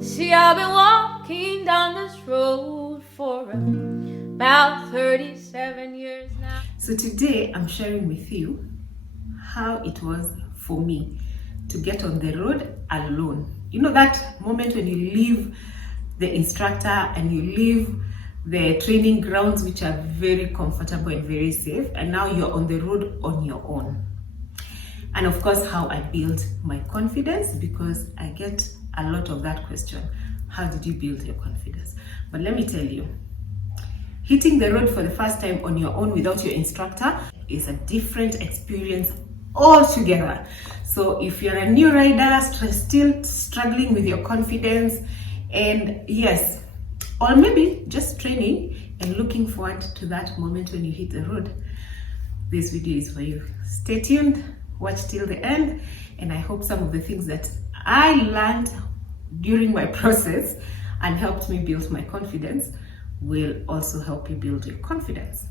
See, I've been walking down this road for about 37 years now. So today I'm sharing with you how it was for me to get on the road alone. You know that moment when you leave the instructor and you leave the training grounds, which are very comfortable and very safe, and now you're on the road on your own. And of course, how I built my confidence, because I get a lot of that question. How did you build your confidence? But let me tell you, hitting the road for the first time on your own without your instructor is a different experience altogether. So if you're a new rider, still struggling with your confidence, and yes, or maybe just training and looking forward to that moment when you hit the road, this video is for you. Stay tuned, watch till the end, and I hope some of the things that I learned during my process and helped me build my confidence will also help you build your confidence.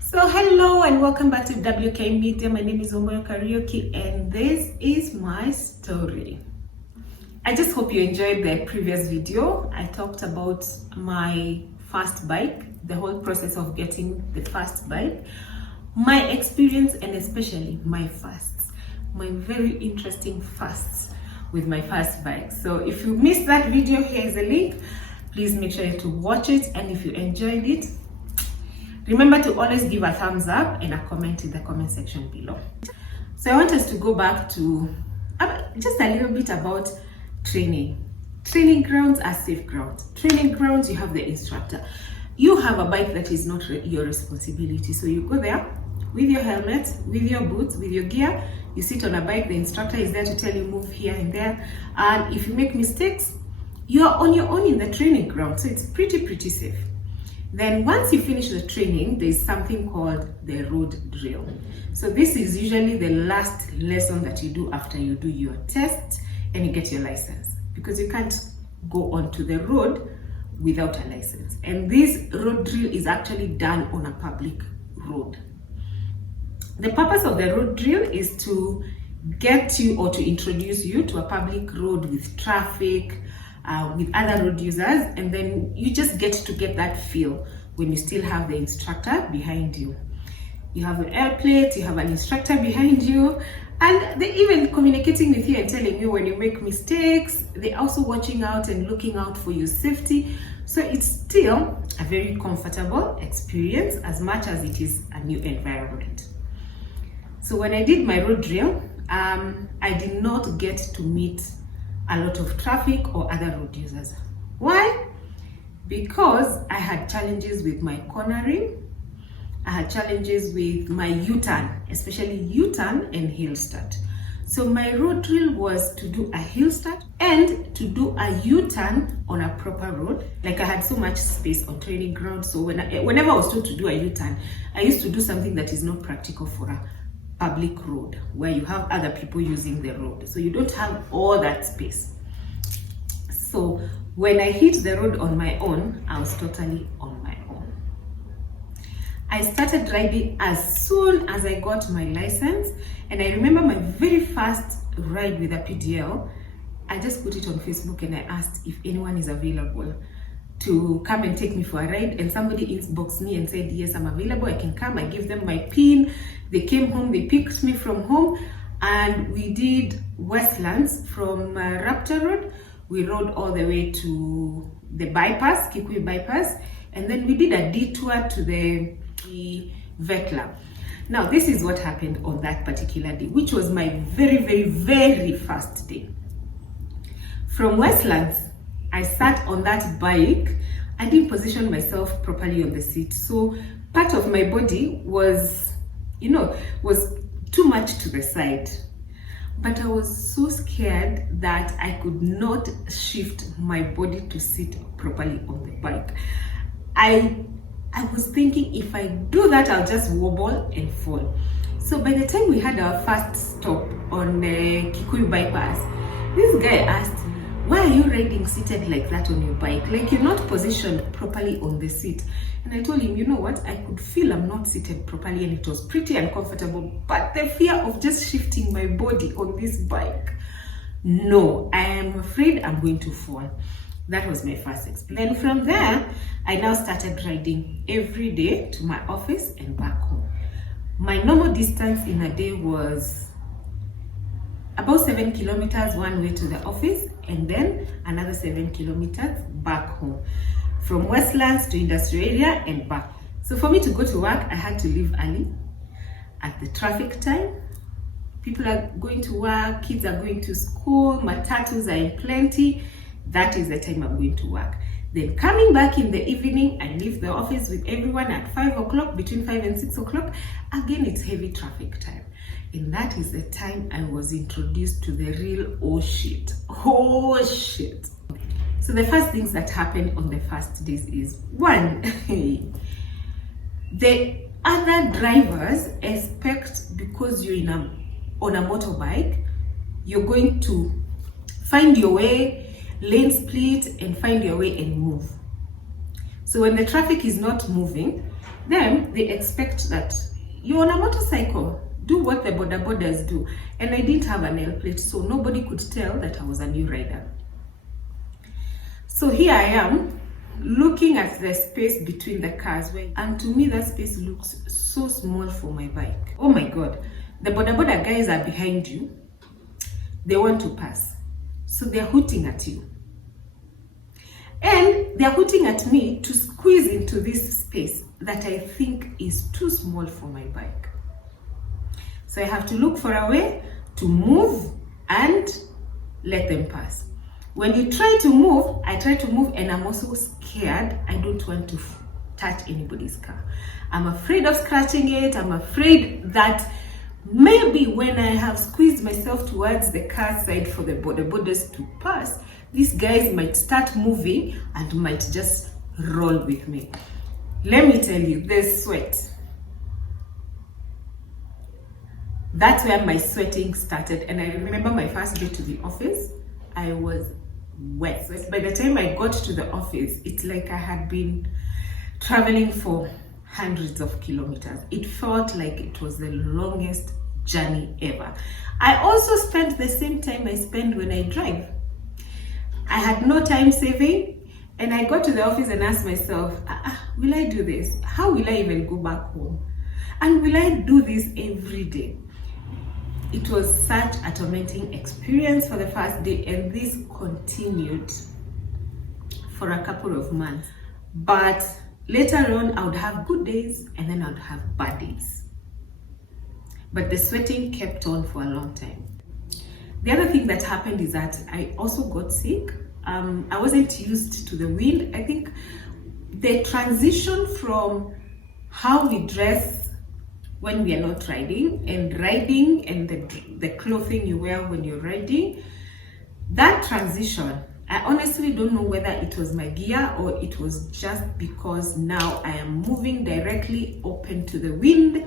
So hello and welcome back to WK Media. My name is Omoyo Karaoke and this is my story. I just hope you enjoyed the previous video. I talked about my first bike, the whole process of getting the first bike, my experience, and especially my firsts, my very interesting firsts with my first bike. So if you missed that video, here is a link. Please make sure to watch it, and if you enjoyed it, remember to always give a thumbs up and a comment in the comment section below. So I want us to go back to just a little bit about training. Training grounds are safe grounds. Training grounds, you have the instructor. You have a bike that is not your responsibility. So you go there with your helmet, with your boots, with your gear. You sit on a bike. The instructor is there to tell you move here and there. And if you make mistakes, you are on your own in the training ground. So it's pretty safe. Then once you finish the training, there's something called the road drill. So this is usually the last lesson that you do after you do your test and you get your license, because you can't go onto the road without a license. And this road drill is actually done on a public road. The purpose of the road drill is to get you or to introduce you to a public road with traffic, with other road users, and then you just get to get that feel when you still have the instructor behind you. You have an air plate, you have an instructor behind you, and they're even communicating with you and telling you when you make mistakes. They're also watching out and looking out for your safety. So it's still a very comfortable experience as much as it is a new environment. So when I did my road drill, I did not get to meet a lot of traffic or other road users. Why? Because I had challenges with my cornering. I had challenges with my U-turn, especially U-turn and hill start. So my road drill was to do a hill start and to do a U-turn on a proper road. Like I had so much space on training ground, so whenever I was told to do a U-turn, I used to do something that is not practical for a public road where you have other people using the road. So you don't have all that space. So when I hit the road on my own, I was totally on my own. I started riding as soon as I got my license, and I remember my very first ride with a PDL. I just put it on Facebook and I asked if anyone is available to come and take me for a ride, and somebody inboxed me and said, yes, I'm available, I can come. I gave them my PIN. They came home, they picked me from home, and we did Westlands from Raptor Road. We rode all the way to the bypass, Kikuyu bypass, and then we did a detour to the vet lab. Now this is what happened on that particular day, which was my very first day. From Westlands, I sat on that bike. I didn't position myself properly on the seat, so part of my body was too much to the side. But I was so scared that I could not shift my body to sit properly on the bike. I was thinking, if I do that, I'll just wobble and fall. So by the time we had our first stop on Kikuyu bypass, this guy asked, why are you riding seated like that on your bike? Like you're not positioned properly on the seat. And I told him, you know what? I could feel I'm not seated properly and it was pretty uncomfortable. But the fear of just shifting my body on this bike, no, I am afraid I'm going to fall. That was my first experience. Then from there, I now started riding every day to my office and back home. My normal distance in a day was about 7 kilometers one way to the office and then another 7 kilometers back home. From Westlands to industrial area and back. So for me to go to work, I had to leave early at the traffic time. People are going to work, kids are going to school, matatus are in plenty. That is the time I'm going to work. Then coming back in the evening, I leave the office with everyone at 5 o'clock, between 5 and 6 o'clock. Again, it's heavy traffic time. And that is the time I was introduced to the real oh shit. Oh shit. So the first things that happened on the first days is, one, the other drivers expect because you're on a motorbike, you're going to find your way, lane split, and find your way and move. So when the traffic is not moving, then they expect that you're on a motorcycle, do what the bodas do. And I didn't have an L plate, so nobody could tell that I was a new rider. So here I am looking at the space between the cars, and to me that space looks so small for my bike. Oh my God, the boda guys are behind you. They want to pass. So they're hooting at you. And they're hooting at me to squeeze into this space that I think is too small for my bike. So I have to look for a way to move and let them pass. When you try to move, I try to move and I'm also scared. I don't want to touch anybody's car. I'm afraid of scratching it. I'm afraid that maybe when I have squeezed myself towards the car side for the bodas to pass, these guys might start moving and might just roll with me. Let me tell you, there's sweat. That's where my sweating started. And I remember my first day to the office, I was wet. By the time I got to the office, it's like I had been traveling for hundreds of kilometers. It felt like it was the longest journey ever. I also spent the same time I spend when I drive. I had no time saving, and I got to the office and asked myself, will I do this? How will I even go back home? And will I do this every day? It was such a tormenting experience for the first day, and this continued for a couple of months. But later on, I would have good days and then I would have bad days. But the sweating kept on for a long time. The other thing that happened is that I also got sick. I wasn't used to the wind. I think the transition from how we dress when we are not riding and the clothing you wear when you're riding, that transition, I honestly don't know whether it was my gear or it was just because now I am moving directly open to the wind.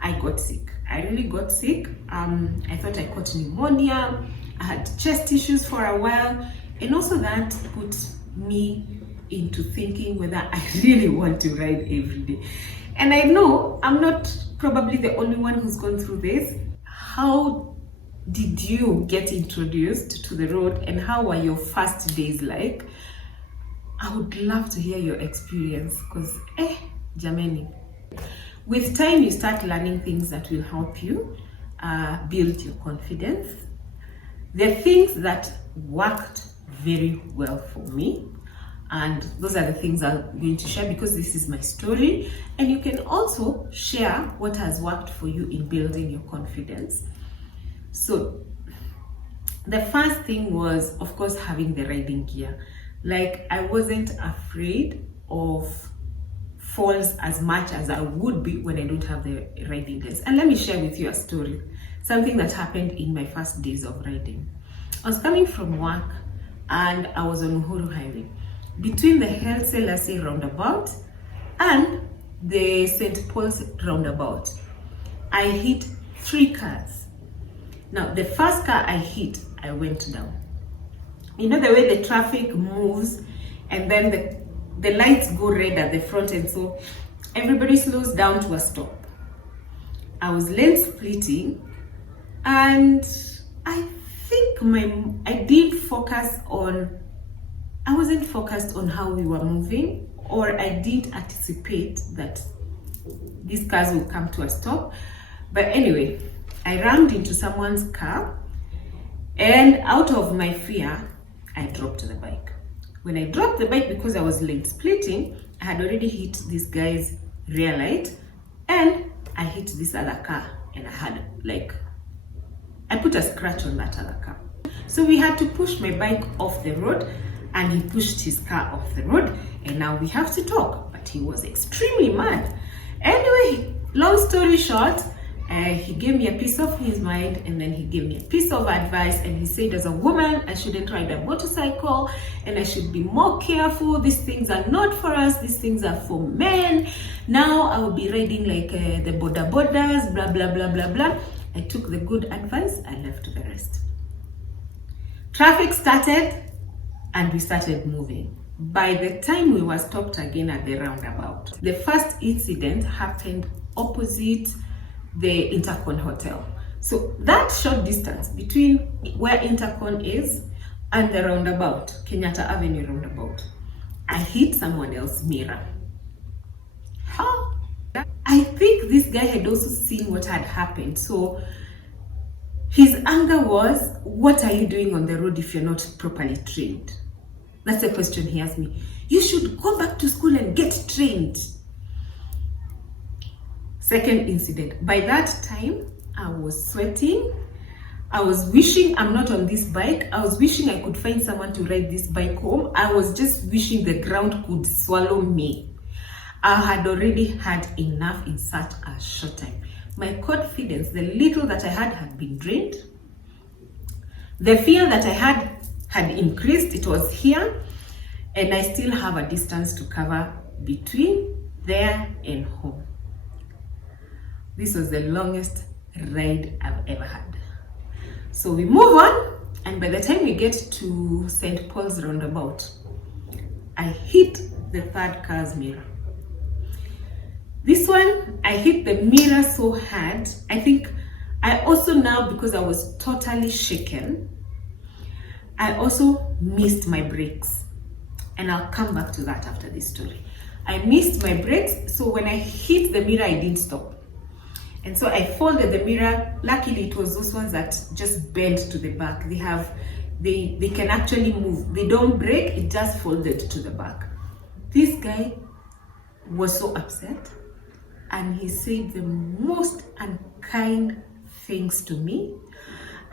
I got sick. I really got sick. I thought I caught pneumonia. I had chest issues for a while, and also that put me into thinking whether I really want to ride every day. And I know I'm not probably the only one who's gone through this. How did you get introduced to the road, and how were your first days like? I would love to hear your experience, because jamani. With time, you start learning things that will help you build your confidence. The things that worked very well for me, and those are the things I'm going to share because this is my story, and you can also share what has worked for you in building your confidence. So the first thing was, of course, having the riding gear. Like, I wasn't afraid of falls as much as I would be when I don't have the riding gear. And let me share with you a story, something that happened in my first days of riding. I was coming from work and I was on Uhuru Highway. Between the Haile Selassie roundabout and the St. Paul's roundabout, I hit 3 cars. Now, the first car I hit, I went down. You know the way the traffic moves and then the lights go red at the front, and so everybody slows down to a stop. I was lane splitting, and I think I wasn't focused on how we were moving, or I didn't anticipate that these cars will come to a stop. But anyway, I rammed into someone's car, and out of my fear, I dropped the bike. When I dropped the bike, because I was lane splitting, I had already hit this guy's rear light, and I hit this other car, and I put a scratch on that other car. So we had to push my bike off the road, and he pushed his car off the road, and now we have to talk. But he was extremely mad. Anyway, long story short, he gave me a piece of his mind, and then he gave me a piece of advice, and he said, as a woman, I shouldn't ride a motorcycle, and I should be more careful. These things are not for us. These things are for men. Now I will be riding like the bodas, blah, blah, blah, blah, blah. I took the good advice. I left the rest. Traffic started, and we started moving. By the time we were stopped again at the roundabout, the first incident happened opposite the Intercon Hotel. So that short distance between where Intercon is and the roundabout, Kenyatta Avenue roundabout, I hit someone else's mirror. How? I think this guy had also seen what had happened. So his anger was, what are you doing on the road if you're not properly trained? That's the question he asked me. You should go back to school and get trained. Second incident. By that time, I was sweating. I was wishing I'm not on this bike. I was wishing I could find someone to ride this bike home. I was just wishing the ground could swallow me. I had already had enough in such a short time. My confidence, the little that I had been drained. The fear that I had increased. It was here, and I still have a distance to cover between there and home. This was the longest ride I've ever had. So we move on, and by the time we get to St. Paul's roundabout, I hit the third car's mirror. This one, I hit the mirror so hard. I think I also now, because I was totally shaken, I also missed my brakes. And I'll come back to that after this story. I missed my brakes, so when I hit the mirror, I didn't stop. And so I folded the mirror. Luckily, it was those ones that just bend to the back. They can actually move. They don't break, it just folded to the back. This guy was so upset, and he said the most unkind things to me.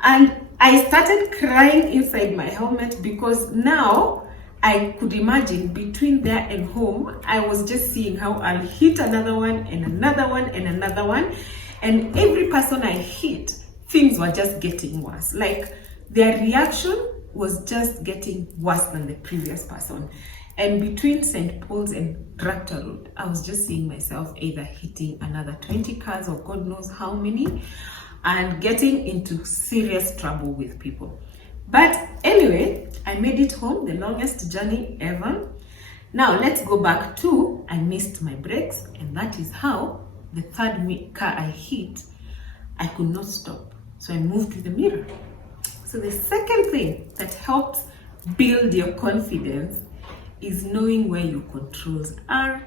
And I started crying inside my helmet, because now I could imagine between there and home, I was just seeing how I'll hit another one and another one and another one. And every person I hit, things were just getting worse. Like, their reaction was just getting worse than the previous person. And between St. Paul's and Tractor Road, I was just seeing myself either hitting another 20 cars or God knows how many, and getting into serious trouble with people. But anyway, I made it home, the longest journey ever. Now let's go back to, I missed my brakes, and that is how the third car I hit, I could not stop. So I moved with the mirror. So the second thing that helps build your confidence is knowing where your controls are.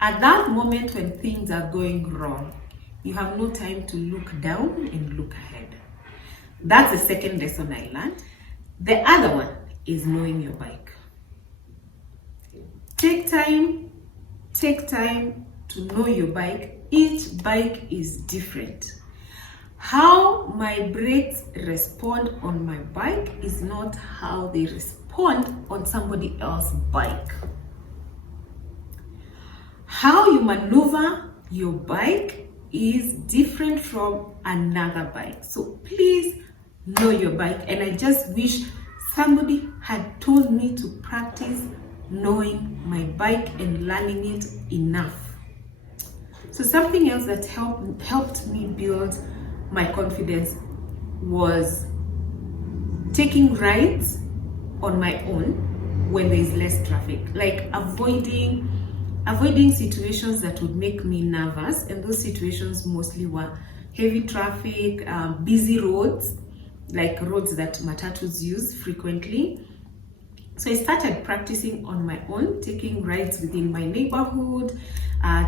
At that moment when things are going wrong, you have no time to look down and look ahead. That's the second lesson I learned. The other one is knowing your bike. Take time to know your bike. Each bike is different. How my brakes respond on my bike is not how they respond on somebody else's bike. How you maneuver your bike is different from another bike. So please know your bike. And I just wish somebody had told me to practice knowing my bike and learning it enough. So something else that helped me build my confidence was taking rides on my own when there is less traffic, like avoiding situations that would make me nervous. And those situations mostly were heavy traffic, busy roads, like roads that matatus use frequently. So I started practicing on my own, taking rides within my neighborhood,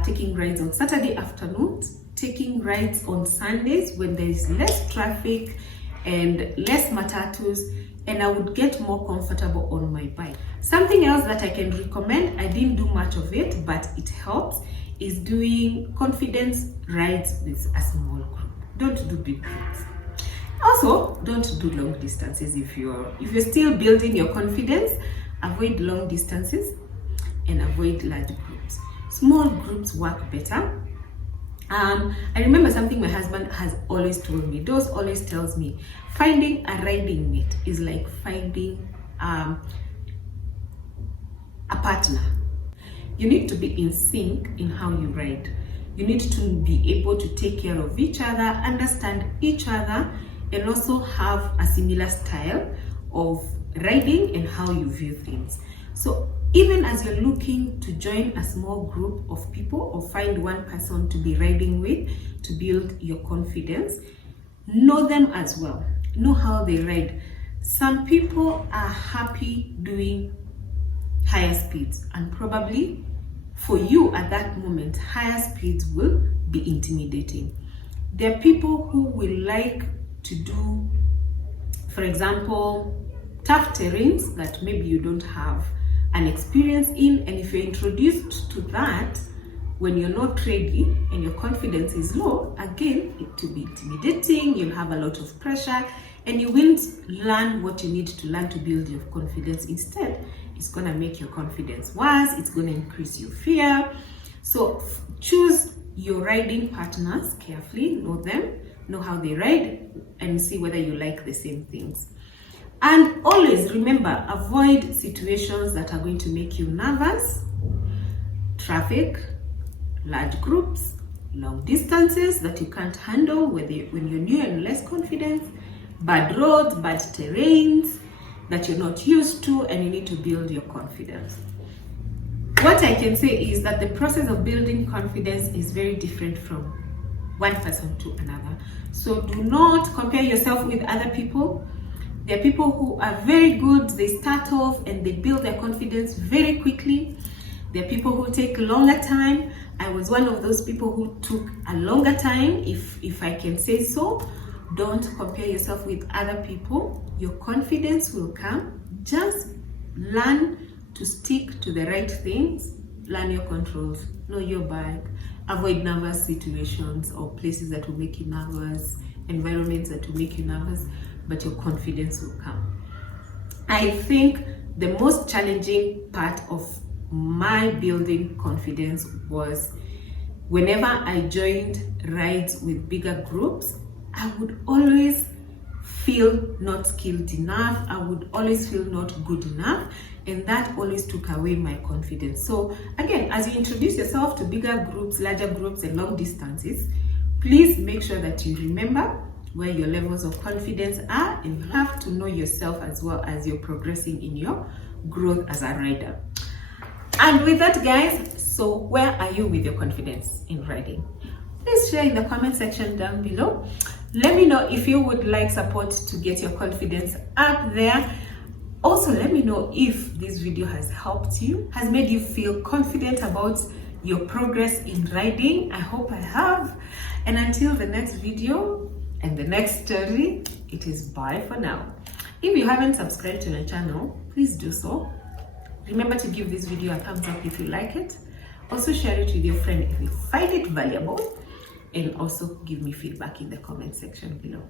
taking rides on Saturday afternoons, taking rides on Sundays when there is less traffic and less matatus, and I would get more comfortable on my bike. Something else that I can recommend, I didn't do much of it, but it helps, is doing confidence rides with a small group. Don't do big groups. Also, don't do long distances. If you're still building your confidence, avoid long distances and avoid large groups. Small groups work better. I remember something my husband has always told me. Dose always tells me, finding a riding mate is like finding a partner. You need to be in sync in how you ride. You need to be able to take care of each other, understand each other, and also have a similar style of riding and how you view things. So even as you're looking to join a small group of people or find one person to be riding with to build your confidence, know them as well. Know how they ride. Some people are happy doing higher speeds, and probably for you at that moment, higher speeds will be intimidating. There are people who will like to do, for example, tough terrains that maybe you don't have an experience in, and if you're introduced to that when you're not ready and your confidence is low, again, it will be intimidating. You'll have a lot of pressure and you won't learn what you need to learn to build your confidence. Instead, it's going to make your confidence worse. It's going to increase your fear. So choose your riding partners carefully, know them, know how they ride, and see whether you like the same things. And always remember, avoid situations that are going to make you nervous. Traffic, large groups, long distances that you can't handle when you're new and less confident, bad roads, bad terrains that you're not used to, and you need to build your confidence. What I can say is that the process of building confidence is very different from one person to another. So do not compare yourself with other people. There are people who are very good, they start off and they build their confidence very quickly. There are people who take longer time. I was one of those people who took a longer time, if I can say so. Don't compare yourself with other people. Your confidence will come. Just learn to stick to the right things. Learn your controls. Know your bike. Avoid nervous situations or places that will make you nervous, environments that will make you nervous, but your confidence will come. I think the most challenging part of my building confidence was whenever I joined rides with bigger groups, I would always feel not skilled enough. I would always feel not good enough, and that always took away my confidence. So again, as you introduce yourself to bigger groups, larger groups, and long distances, please make sure that you remember where your levels of confidence are, and you have to know yourself as well as you're progressing in your growth as a rider. And with that, guys, so where are you with your confidence in riding? Please share in the comment section down below. Let me know if you would like support to get your confidence up there. Also, let me know if this video has helped you, has made you feel confident about your progress in riding. I hope I have. And until the next video and the next story, it is bye for now. If you haven't subscribed to my channel, please do so. Remember to give this video a thumbs up if you like it. Also share it with your friend if you find it valuable. And also give me feedback in the comment section below.